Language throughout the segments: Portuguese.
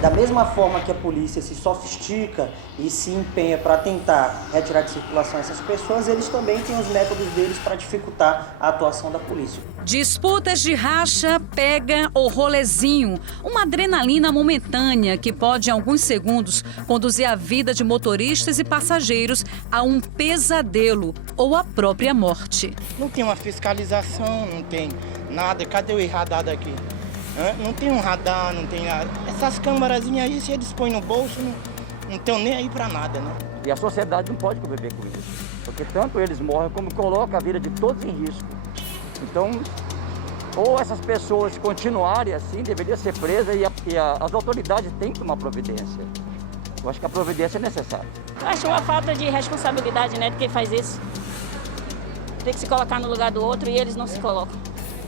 Da mesma forma que a polícia se sofistica e se empenha para tentar retirar de circulação essas pessoas, eles também têm os métodos deles para dificultar a atuação da polícia. Disputas de racha, pega ou rolezinho, uma adrenalina momentânea que pode, em alguns segundos, conduzir a vida de motoristas e passageiros a um pesadelo ou a própria morte. Não tem uma fiscalização, não tem nada. Cadê o radar daqui? Não tem um radar, não tem nada. Essas câmerazinhas aí, se eles põem no bolso, não estão nem aí para nada, né? E a sociedade não pode conviver com isso, porque tanto eles morrem como coloca a vida de todos em risco. Então, ou essas pessoas continuarem assim, deveria ser presa e as autoridades têm que tomar providência. Eu acho que a providência é necessária. Eu acho uma falta de responsabilidade, né, de quem faz isso. Tem que se colocar no lugar do outro e eles não se colocam.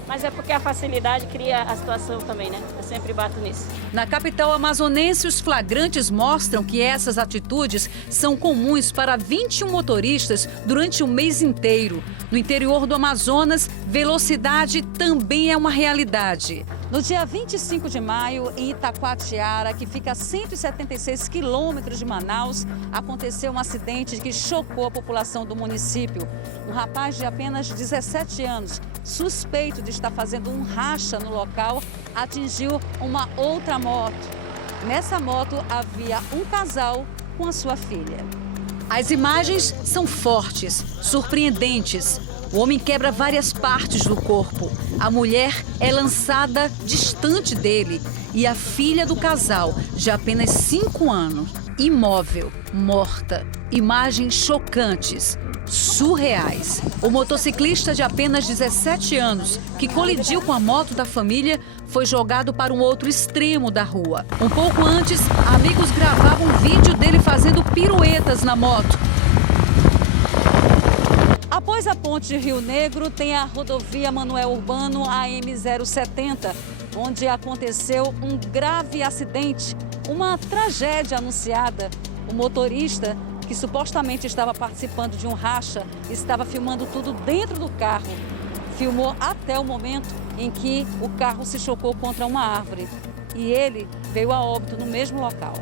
Mas é porque a facilidade cria a situação também, né? Eu sempre bato nisso. Na capital amazonense, os flagrantes mostram que essas atitudes são comuns para 21 motoristas durante o mês inteiro. No interior do Amazonas, velocidade também é uma realidade. No dia 25 de maio, em Itacoatiara, que fica a 176 quilômetros de Manaus, aconteceu um acidente que chocou a população do município. Um rapaz de apenas 17 anos, suspeito de estar fazendo um racha no local, atingiu uma outra moto. Nessa moto havia um casal com a sua filha. As imagens são fortes, surpreendentes. O homem quebra várias partes do corpo. A mulher é lançada distante dele. E a filha do casal, de apenas 5 anos, imóvel, morta. Imagens chocantes, surreais. O motociclista de apenas 17 anos, que colidiu com a moto da família, foi jogado para um outro extremo da rua. Um pouco antes, amigos gravavam um vídeo dele fazendo piruetas na moto. Após a ponte de Rio Negro, tem a rodovia Manoel Urbano AM070, onde aconteceu um grave acidente, uma tragédia anunciada. O motorista, que supostamente estava participando de um racha, estava filmando tudo dentro do carro. Filmou até o momento em que o carro se chocou contra uma árvore. E ele veio a óbito no mesmo local.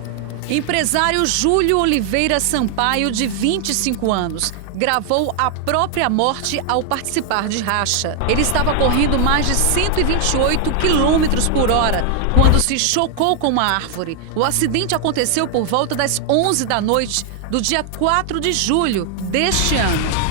Empresário Júlio Oliveira Sampaio, de 25 anos, gravou a própria morte ao participar de racha. Ele estava correndo mais de 128 quilômetros por hora quando se chocou com uma árvore. O acidente aconteceu por volta das 11 da noite do dia 4 de julho deste ano.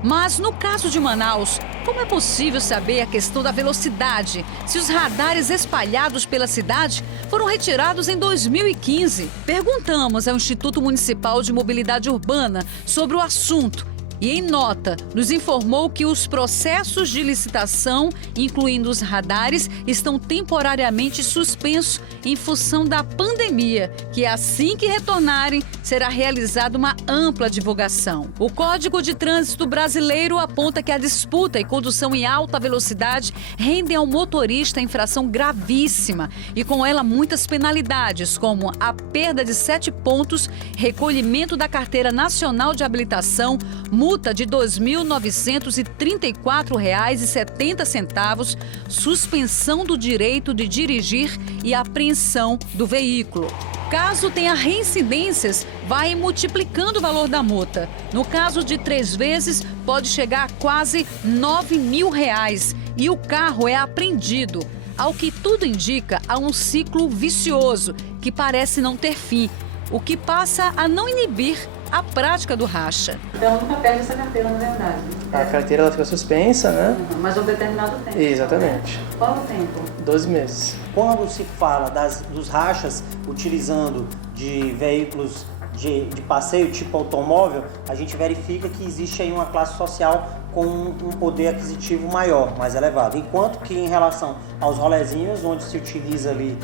Mas no caso de Manaus, como é possível saber a questão da velocidade se os radares espalhados pela cidade foram retirados em 2015? Perguntamos ao Instituto Municipal de Mobilidade Urbana sobre o assunto e, em nota, nos informou que os processos de licitação, incluindo os radares, estão temporariamente suspensos em função da pandemia, que assim que retornarem, será realizada uma ampla divulgação. O Código de Trânsito Brasileiro aponta que a disputa e condução em alta velocidade rendem ao motorista infração gravíssima e com ela muitas penalidades, como a perda de 7 pontos, recolhimento da Carteira Nacional de Habilitação, multa de R$ 2.934,70, suspensão do direito de dirigir e apreensão do veículo. Caso tenha reincidências, vai multiplicando o valor da multa. No caso de 3 vezes, pode chegar a quase R$ 9.000 e o carro é apreendido. Ao que tudo indica, há um ciclo vicioso que parece não ter fim, o que passa a não inibir a prática do racha. Então nunca perde essa carteira, na verdade. A carteira ela fica suspensa, né? Mas um determinado tempo. Exatamente. Qual o tempo? 12 meses. Quando se fala dos rachas utilizando de veículos de passeio tipo automóvel, a gente verifica que existe aí uma classe social com um poder aquisitivo maior, mais elevado. Enquanto que em relação aos rolezinhos, onde se utiliza ali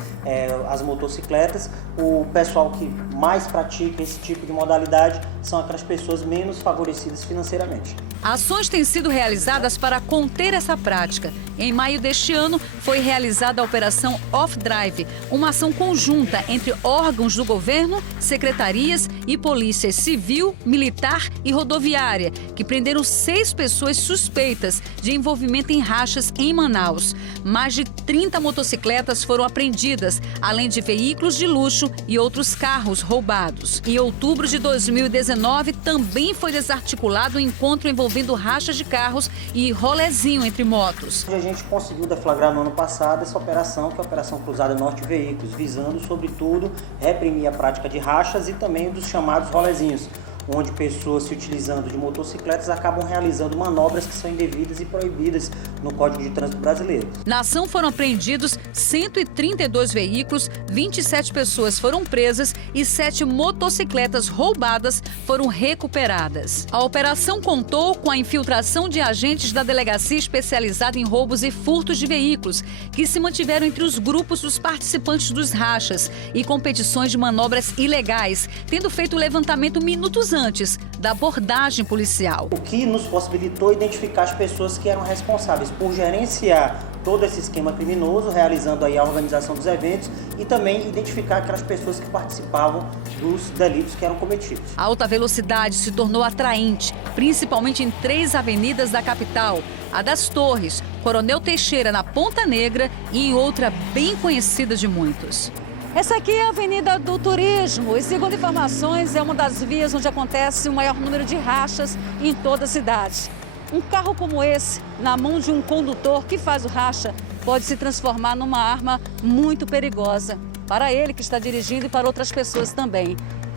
as motocicletas, o pessoal que mais pratica esse tipo de modalidade são aquelas pessoas menos favorecidas financeiramente. Ações têm sido realizadas para conter essa prática. Em maio deste ano, foi realizada a Operação Off-Drive, uma ação conjunta entre órgãos do governo, secretarias e polícias civil, militar e rodoviária, que prenderam 6 pessoas suspeitas de envolvimento em rachas em Manaus. Mais de 30 motocicletas foram apreendidas, além de veículos de luxo e outros carros roubados. Em outubro de 2019, também foi desarticulado um encontro envolvendo rachas de carros e rolezinho entre motos. A gente conseguiu deflagrar no ano passado essa operação, que é a Operação Cruzada Norte Veículos, visando, sobretudo, reprimir a prática de rachas e também dos chamados rolezinhos, onde pessoas se utilizando de motocicletas acabam realizando manobras que são indevidas e proibidas no Código de Trânsito Brasileiro. Na ação foram apreendidos 132 veículos, 27 pessoas foram presas e 7 motocicletas roubadas foram recuperadas. A operação contou com a infiltração de agentes da Delegacia Especializada em Roubos e Furtos de Veículos, que se mantiveram entre os grupos dos participantes dos rachas e competições de manobras ilegais, tendo feito o levantamento minutos antes da abordagem policial. O que nos possibilitou identificar as pessoas que eram responsáveis por gerenciar todo esse esquema criminoso, realizando aí a organização dos eventos e também identificar aquelas pessoas que participavam dos delitos que eram cometidos. A alta velocidade se tornou atraente, principalmente em 3 avenidas da capital, a das Torres, Coronel Teixeira na Ponta Negra e em outra bem conhecida de muitos. Essa aqui é a Avenida do Turismo e, segundo informações, é uma das vias onde acontece o maior número de rachas em toda a cidade. Um carro como esse, na mão de um condutor que faz o racha, pode se transformar numa arma muito perigosa para ele que está dirigindo e para outras pessoas também.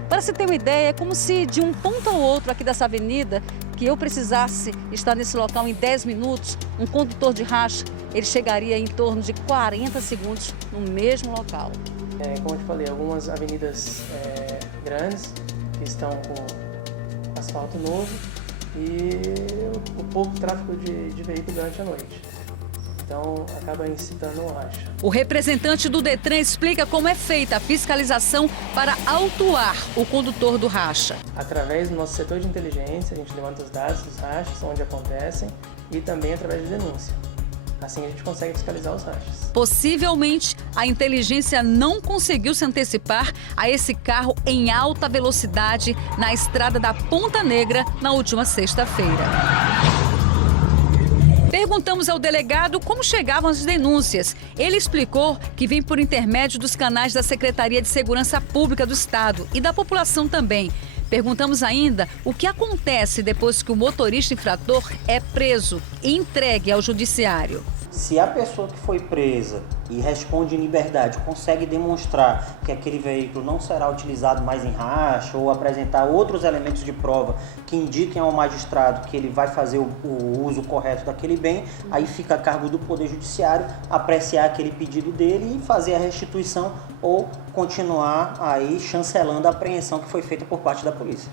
Para se ter uma ideia, é como se de um ponto ao outro aqui dessa avenida, que eu precisasse estar nesse local em 10 minutos, um condutor de racha, ele chegaria em torno de 40 segundos no mesmo local. Como eu te falei, algumas avenidas grandes que estão com asfalto novo e o pouco tráfego de veículos durante a noite. Então, acaba incitando o racha. O representante do Detran explica como é feita a fiscalização para autuar o condutor do racha. Através do nosso setor de inteligência, a gente levanta os dados dos rachas, onde acontecem, e também através de denúncia. Assim a gente consegue fiscalizar os rachas. Possivelmente, a inteligência não conseguiu se antecipar a esse carro em alta velocidade na estrada da Ponta Negra na última sexta-feira. Perguntamos ao delegado como chegavam as denúncias. Ele explicou que vem por intermédio dos canais da Secretaria de Segurança Pública do Estado e da população também. Perguntamos ainda o que acontece depois que o motorista infrator é preso e entregue ao judiciário. Se a pessoa que foi presa e responde em liberdade consegue demonstrar que aquele veículo não será utilizado mais em racha ou apresentar outros elementos de prova que indiquem ao magistrado que ele vai fazer o uso correto daquele bem, aí fica a cargo do Poder Judiciário apreciar aquele pedido dele e fazer a restituição ou continuar aí chancelando a apreensão que foi feita por parte da polícia.